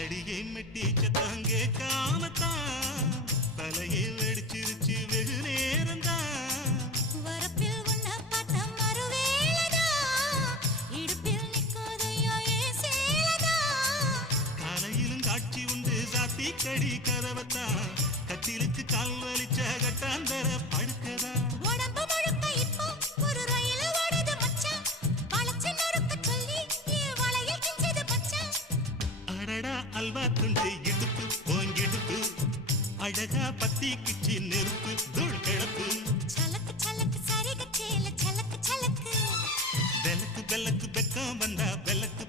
அடியை மெட்டி சத்தம் கேட்காமத்தான் தலையை வெடிச்சிருச்சு வெகு நேரம்தான் வரப்பில் உன்னை பார்த்த மறுவேளைதான் இடுப்பில் நிற்காதையா ஏன் சேலதான் காலையிலும் காட்சி உண்டு சாத்தி கடி கதவத்தான் கட்டிலுக்கு கால் வலிச்ச கட்டாந்தர படுக்கதா உடம்பு முழுக்க இப்போ ஒரு ரயில் ஓடுது மச்சான் வளைச்சு நறுக்க சொல்லி என் வளையல் கிஞ்சது மச்சான் அடடா அல்வா துண்டு இடுப்பு போங்கிடுப்பு அழகா பத்தி கிச்சி நெருப்பு தூள் கிழப்பு சலக்கு சலக்கு சரிக சேல சலக்கு சலக்கு வெலக்கு வெலக்கு வெக்கம் வந்தா வெலக்கு